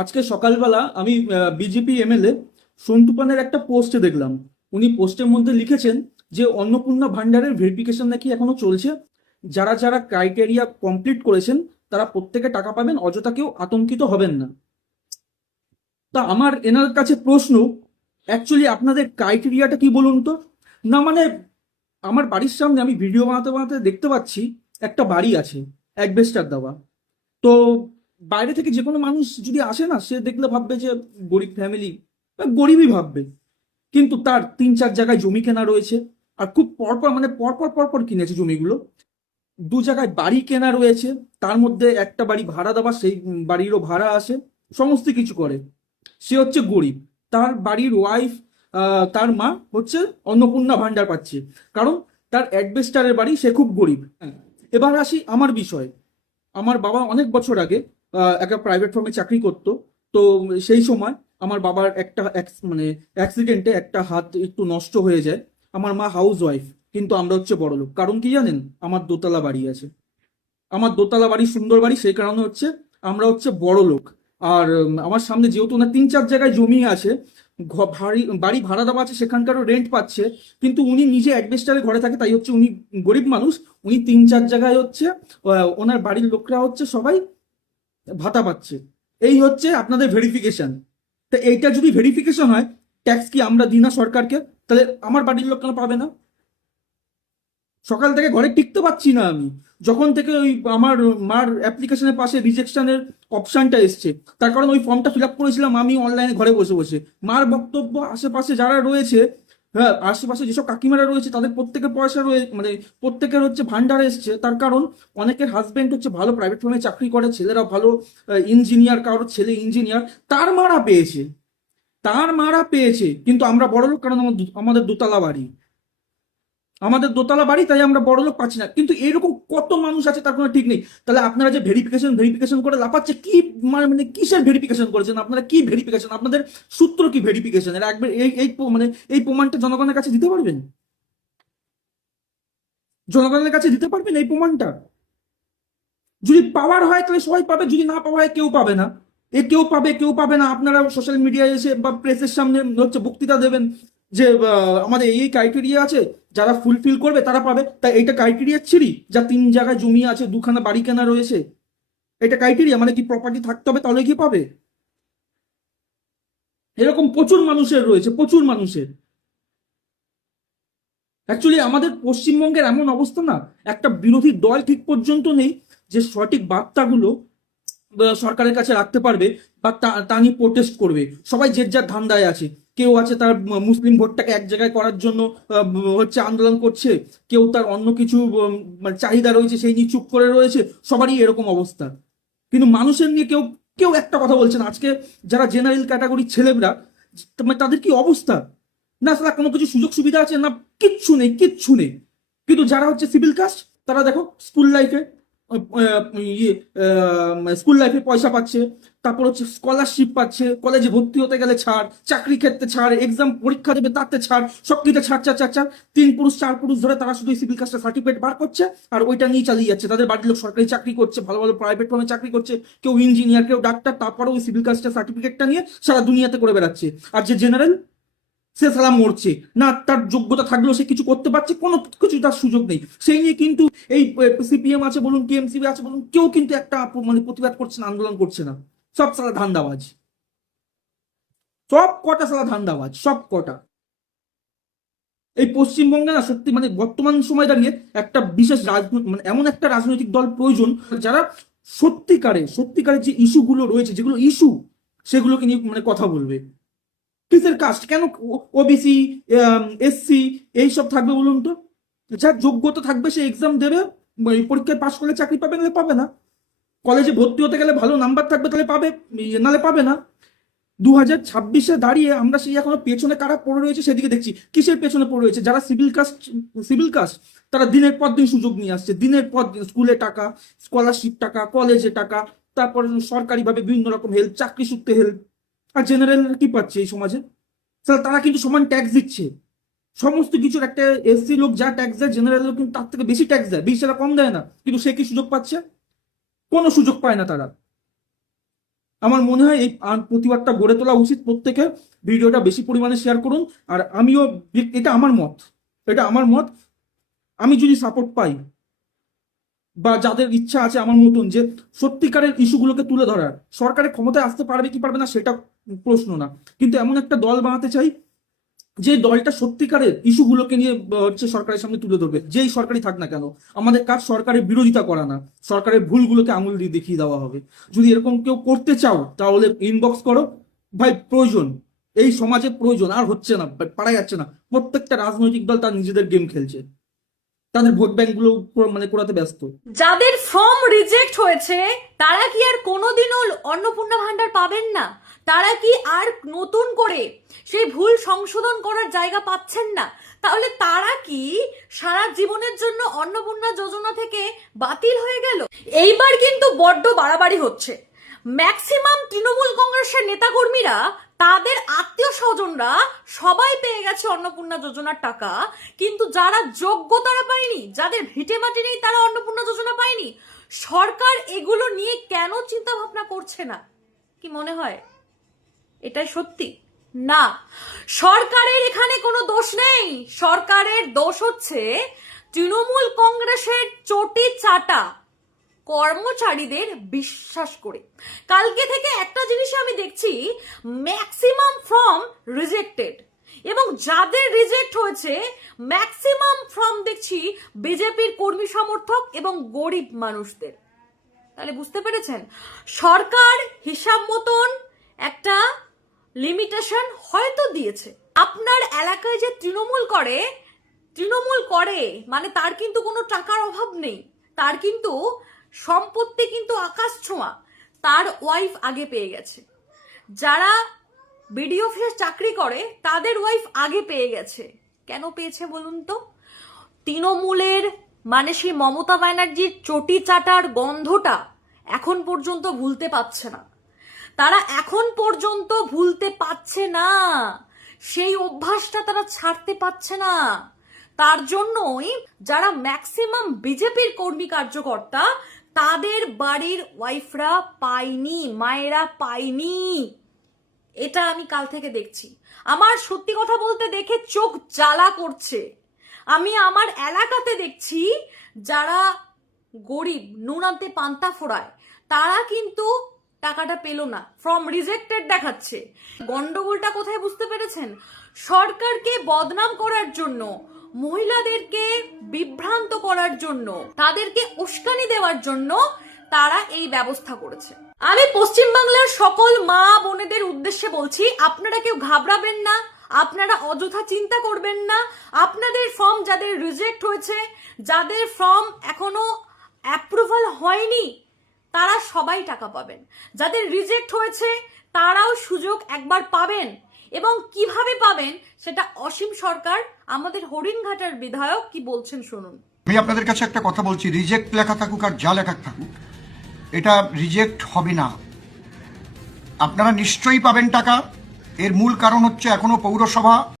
আজকে সকালবেলা আমি বিজেপি এমএলএ সন্টু পানের একটা পোস্টে দেখলাম। উনি পোস্টের মধ্যে লিখেছেন যে অন্নপূর্ণা ভান্ডারের ভেরিফিকেশন নাকি এখনো চলছে। যারা যারা ক্রাইটেরিয়া কমপ্লিট করেছেন তারা প্রত্যেকে টাকা পাবেন, অযথা কেউ আতঙ্কিত হবেন না। তা আমার এনার কাছে প্রশ্ন, অ্যাকচুয়ালি আপনাদের ক্রাইটেরিয়াটা কি বলুন তো? না মানে আমার বাড়ির সামনে আমি ভিডিও বানাতে বানাতে দেখতে পাচ্ছি একটা বাড়ি আছে, অ্যাসবেস্টার দেওয়া। তো বাইরে থেকে যে কোনো মানুষ যদি আসে না, সে দেখলে ভাববে যে গরিব ফ্যামিলি, গরিবই ভাববে। কিন্তু তার তিন চার জায়গায় জমি কেনা রয়েছে, আর খুব পরপর মানে পরপর পরপর কিনেছে জমিগুলো। দু জায়গায় বাড়ি কেনা রয়েছে, তার মধ্যে একটা বাড়ি ভাড়া দেওয়া, সেই বাড়িরও ভাড়া আসে, সমস্ত কিছু করে। সে হচ্ছে গরিব। তার বাড়ির ওয়াইফ, তার মা হচ্ছে অন্নপূর্ণা ভান্ডার পাচ্ছে, কারণ তার অ্যাডবেস্টারের বাড়ি, সে খুব গরিব। হ্যাঁ, এবার আসি আমার বিষয়। আমার বাবা অনেক বছর আগে একটা প্রাইভেট ফার্মে চাকরি করতো। তো সেই সময় আমার বাবার একটা মানে অ্যাক্সিডেন্টে একটা হাত একটু নষ্ট হয়ে যায়। আমার মা হাউস ওয়াইফ, কিন্তু আমরা হচ্ছে বড়লোক। কারণ কি জানেন? আমার দোতলা বাড়ি আছে। আমার দোতলা বাড়ি, সুন্দর বাড়ি, সেই কারণে হচ্ছে আমরা হচ্ছে বড় লোক। আর আমার সামনে যেহেতু না তিন চার জায়গায় জমি আছে, বাড়ি ভাড়া দেওয়া আছে, সেখানকারও রেন্ট পাচ্ছে। কিন্তু উনি নিজে অ্যাডভেস্টারে ঘরে থাকে, তাই হচ্ছে উনি গরিব মানুষ। উনি তিন চার জায়গায় হচ্ছে ওনার বাড়ির লোকরা হচ্ছে সবাই ভাতা পাচ্ছে। এই হচ্ছে আপনাদের ভেরিফিকেশন। তো এইটা যদি ভেরিফিকেশন হয়, ট্যাক্স কি আমরা দিই না সরকারকে? তাহলে আমার বাড়ির লোক কেন পাবে না? সকাল থেকে ঘরে টিকতে পারছি না আমি। যখন থেকে ওই আমার মার অ্যাপ্লিকেশনের পাশে রিজেকশনের অপশনটা এসছে, তার কারণ ওই ফর্মটা ফিল আপ করেছিলাম আমি অনলাইনে ঘরে বসে বসে। মার বক্তব্য, আশেপাশে যারা রয়েছে, হ্যাঁ, আশেপাশে যেসব কাকিমারা রয়েছে, তাদের প্রত্যেকের পয়সা রয়েছে, মানে প্রত্যেকের হচ্ছে ভান্ডার এসছে। তার কারণ অনেকের হাজবেন্ড হচ্ছে ভালো প্রাইভেট ফার্মে চাকরি করে, ছেলেরা ভালো ইঞ্জিনিয়ার, কারোর ছেলে ইঞ্জিনিয়ার, তার মারা পেয়েছে। তার মারা পেয়েছে, কিন্তু আমরা বড়লোক কারণ আমাদের দোতলা বাড়ি। আমাদের দোতলা বাড়ি, তাই আমরা বড় লোক পাচ্ছি না। কিন্তু এরকম কত মানুষ আছে, তার কোনো ঠিক নেই। তাহলে আপনারা যে ভেরিফিকেশন ভেরিফিকেশন করে লাফাচ্ছে কি? মানে কিসের ভেরিফিকেশন করেছেন আপনারা? কি ভেরিফিকেশন? আপনাদের সূত্র কি ভেরিফিকেশনের? একবার মানে এই প্রমাণটা জনগণের কাছে দিতে পারবেন? জনগণের কাছে দিতে পারবেন এই প্রমাণটা? যদি পাওয়ার হয় তাহলে সবাই পাবে, যদি না পাওয়া হয় কেউ পাবে না। এ কেউ পাবে, কেউ পাবে না। আপনারা সোশ্যাল মিডিয়ায় এসে বা প্রেসের সামনে হচ্ছে বক্তৃতা দেবেন যে আমাদের এই ক্রাইটেরিয়া আছে, যারা ফুলফিল করবে তারা পাবে। তাই এইটা ক্রাইটেরিয়া ছিরি, যা তিন জায়গায় জমি আছে, দুখানা বাড়ি কেনা রয়েছে, এটা ক্রাইটেরিয়া মানে কি প্রপার্টি থাকতে হবে তাহলে কি পাবে? এরকম প্রচুর মানুষের রয়েছে, প্রচুর মানুষের। অ্যাকচুয়ালি আমাদের পশ্চিমবঙ্গের এমন অবস্থা না, একটা বিরোধী দল ঠিক পর্যন্ত নেই যে সঠিক বার্তাগুলো সরকারের কাছে রাখতে পারবে বা তা নিয়ে প্রোটেস্ট করবে। সবাই যে যার ধান্দায় আছে। কেউ আছে তার মুসলিম ভোটটাকে এক জায়গায় করার জন্য হচ্ছে আন্দোলন করছে। কেউ তার অন্য কিছু মানে চাহিদা রয়েছে, সেই নিয়ে চুপ করে রয়েছে। সবারই এরকম অবস্থা। কিন্তু মানুষের নিয়ে কেউ কেউ একটা কথা বলছে না। আজকে যারা জেনারেল ক্যাটাগরির ছেলেরা, মানে তাদের কি অবস্থা? না তারা কোনো কিছু সুযোগ সুবিধা আছে না, কিচ্ছু নেই, কিচ্ছু নেই। কিন্তু যারা হচ্ছে সিভিল কাস্ট, তারা দেখো স্কুল লাইফে ইয়ে স্কুল লাইফে পয়সা পাচ্ছে, তারপর হচ্ছে স্কলারশিপ পাচ্ছে, কলেজে ভর্তি হতে গেলে ছাড়, চাকরি ক্ষেত্রে ছাড়, এক্সাম পরীক্ষা দেবে তাতে ছাড়, সব কিছু ছাড় ছাড় ছাড় ছাড়। তিন পুরুষ চার পুরুষ ধরে তারা শুধু সিভিল কাস্টের সার্টিফিকেট বার করছে, আর ওইটা নিয়ে চালিয়ে যাচ্ছে। তাদের বাড়ির লোক সরকারি চাকরি করছে, ভালো ভালো প্রাইভেট ফার্মে চাকরি করছে, কেউ ইঞ্জিনিয়ার, কেউ ডাক্তার, তারপরে ওই সিভিল কাস্টের সার্টিফিকেটটা নিয়ে সারা দুনিয়াতে করে বেড়াচ্ছে। আর যে জেনারেল, সে সালা মরছে না, তার যোগ্যতা থাকলেও সে কিছু করতে পারছে, কোনো কিছু তার সুযোগ নেই। সেই নিয়ে কিন্তু এই সিপিএম আছে বলুন, টিএমসিপি আছে বলুন, কেউ কিন্তু একটা মানে প্রতিবাদ করছে না, আন্দোলন করছে না। সব সালা ধান্দাবাজ, সব কটা সালা ধান্দাবাজ, সব কটা। এই পশ্চিমবঙ্গে না সত্যি মানে বর্তমান সময় দাঁড়িয়ে একটা বিশেষ মানে এমন একটা রাজনৈতিক দল প্রয়োজন, যারা সত্যিকারে সত্যিকারের যে ইস্যুগুলো রয়েছে, যেগুলো ইস্যু, সেগুলোকে নিয়ে মানে কথা বলবে। কিসের কাস্ট? কেন ওবিসি, এসসি এইসব থাকবে বলুন তো? যার যোগ্যতা থাকবে সে এক্সাম দেবে, পরীক্ষায় পাশ করলে চাকরি পাবে, নাহলে পাবে না। কলেজে ভর্তি হতে গেলে ভালো নাম্বার থাকবে, তাহলে পাবে, নাহলে পাবে না। 2026-এ দাঁড়িয়ে আমরা সেই এখনো পেছনে কারা পড়ে রয়েছে সেদিকে দেখছি। কিসের পেছনে পড়ে রয়েছে? যারা সিভিল কাস্ট তারা দিনের পর দিন সুযোগ নিয়ে আসছে, দিনের পর দিন স্কুলে টাকা, স্কলারশিপ টাকা, কলেজে টাকা, তারপর সরকারিভাবে বিভিন্ন রকম হেল্প, চাকরি সূত্রে হেল্প। আর জেনারেল কি পাচ্ছে এই সমাজে? তারা কিন্তু সমান ট্যাক্স দিচ্ছে। সমস্ত কিছুর একটা এসসি লোক যা ট্যাক্স দেয়, জেনারেল লোক কিন্তু তার থেকে বেশি ট্যাক্স দেয়, 20 টাকা কম দেয় না। কিন্তু সে কি সুযোগ পাচ্ছে? কোনো সুযোগ পায় না তারা। আমার মনে হয় এই প্রতিবাদটা গড়ে তোলা উচিত প্রত্যেকে। ভিডিওটা বেশি পরিমাণে শেয়ার করুন। আর আমিও, এটা আমার মত, এটা আমার মত, আমি যদি সাপোর্ট পাই বা যাদের ইচ্ছা আছে আমার মতন যে সত্যিকারের ইস্যুগুলোকে তুলে ধরার, সরকারের ক্ষমতায় আসতে পারবে কি পারবে না সেটা প্রশ্ন না, কিন্তু এমন একটা দল বানাতে চাই যে দলটা সত্যিকারের ইস্যুগুলোকে নিয়ে সরকারের সামনে তুলে ধরবে, যেই সরকারই থাক না কেন। আমাদের কাজ সরকারের বিরোধিতা করা না, সরকারের ভুলগুলোকে আঙুল দিয়ে দেখিয়ে দেওয়া হবে। যদি এরকম কেউ করতে চাও তাহলে ইনবক্স করো ভাই, প্রয়োজন, এই সমাজে প্রয়োজন, আর হচ্ছে না, পারা যাচ্ছে না। প্রত্যেকটা রাজনৈতিক দল তার নিজেদের গেম খেলছে, তাদের ভোট ব্যাংকগুলো মানে করাতে ব্যস্ত। যাদের ফর্ম রিজেক্ট হয়েছে তারা কি আর কোনোদিনও অন্নপূর্ণা ভান্ডার পাবেন না? তারা কি আর নতুন করে সেই ভুল সংশোধন করার জায়গা পাচ্ছেন না? তাহলে তারা কি সারা জীবনের জন্য অন্নপূর্ণা যোজনা থেকে বাতিল হয়ে গেল? এইবার কিন্তু বড্ড বাড়াবাড়ি হচ্ছে। ম্যাক্সিমাম তৃণমূল কংগ্রেসের নেতাকর্মীরা, তাদের আত্মীয় স্বজনরা সবাই পেয়ে গেছে অন্নপূর্ণা যোজনার টাকা, কিন্তু যারা যোগ্য তারা পায়নি, যাদের ভিটে মাটি নেই তারা অন্নপূর্ণা যোজনা পায়নি। সরকার এগুলো নিয়ে কেন চিন্তা ভাবনা করছে না? কি মনে হয় এটাই সত্যি? না, সরকারের এখানে কোনো দোষ নেই। সরকারের দোষ হচ্ছে তৃণমূল কংগ্রেসের চটি চাটা কর্মচারীদের বিশ্বাস করে। কালকে থেকে একটা জিনিস আমি দেখছি, ম্যাক্সিমাম ফর্ম রিজেক্টেড, এবং যাদের রিজেক্ট হয়েছে ম্যাক্সিমাম ফর্ম দেখছি বিজেপির কর্মী সমর্থক এবং গরিব মানুষদের। তাহলে বুঝতে পেরেছেন, সরকার হিসাব মতন একটা লিমিটেশন হয়তো দিয়েছে। আপনার এলাকায় যে তৃণমূল করে মানে তার কিন্তু কোনো টাকার অভাব নেই, তার কিন্তু সম্পত্তি কিন্তু আকাশ ছোঁয়া। তার ওয়াইফ আগে পেয়ে গেছে, যারা বিডিও অফিসে চাকরি করে তাদের ওয়াইফ আগে পেয়ে গেছে। কেন পেয়েছে বলুন তো? তৃণমূলের মানে সেই মমতা ব্যানার্জির চটি চাটার গন্ধটা এখন পর্যন্ত ভুলতে পারছে না। তারা এখন পর্যন্ত ভুলতে পারছে না, সেই অভ্যাসটা তারা ছাড়তে পারছে না। তার জন্যই যারা ম্যাক্সিমাম বিজেপির কর্মী কার্যকর্তা, তাদের বাড়ির ওয়াইফরা পায়নি, মায়েরা পায়নি। এটা আমি কাল থেকে দেখছি। আমার সত্যি কথা বলতে দেখে চোখ জ্বালা করছে। আমি আমার এলাকাতে দেখছি যারা গরিব, নুন আনতে পান্তা ফোড়ায়, তারা কিন্তু টাকাটা পেল না, ফর্ম রিজেক্টেড দেখাচ্ছে। গন্ডগোলটা কোথায় বুঝতে পেরেছেন? সরকারকে বদনাম করার জন্য, মহিলাদেরকে বিভ্রান্ত করার জন্য, তাদেরকে উস্কানি দেওয়ার জন্য তারা এই ব্যবস্থা করেছে। আমি পশ্চিমবাংলার সকল মা বোনেদের উদ্দেশ্যে বলছি, আপনারা কেউ ঘাবড়াবেন না, আপনারা অযথা চিন্তা করবেন না। আপনাদের ফর্ম যাদের রিজেক্ট হয়েছে, যাদের ফর্ম এখনো অ্যাপ্রুভাল হয়নি, তারা সবাই টাকা পাবেন। যাদের রিজেক্ট হয়েছে তারাও সুযোগ একবার পাবেন, এবং কিভাবে পাবেন সেটা অসীম সরকার, আমাদের হরিণঘাটার বিধায়ক, কি বলছেন শুনুন। আমি আপনাদের কাছে একটা কথা বলছি, রিজেক্ট লেখা থাকুক আর যা লেখা থাকুক, এটা রিজেক্ট হবে না। আপনারা নিশ্চয়ই পাবেন টাকা। এর মূল কারণ হচ্ছে এখনো পৌরসভা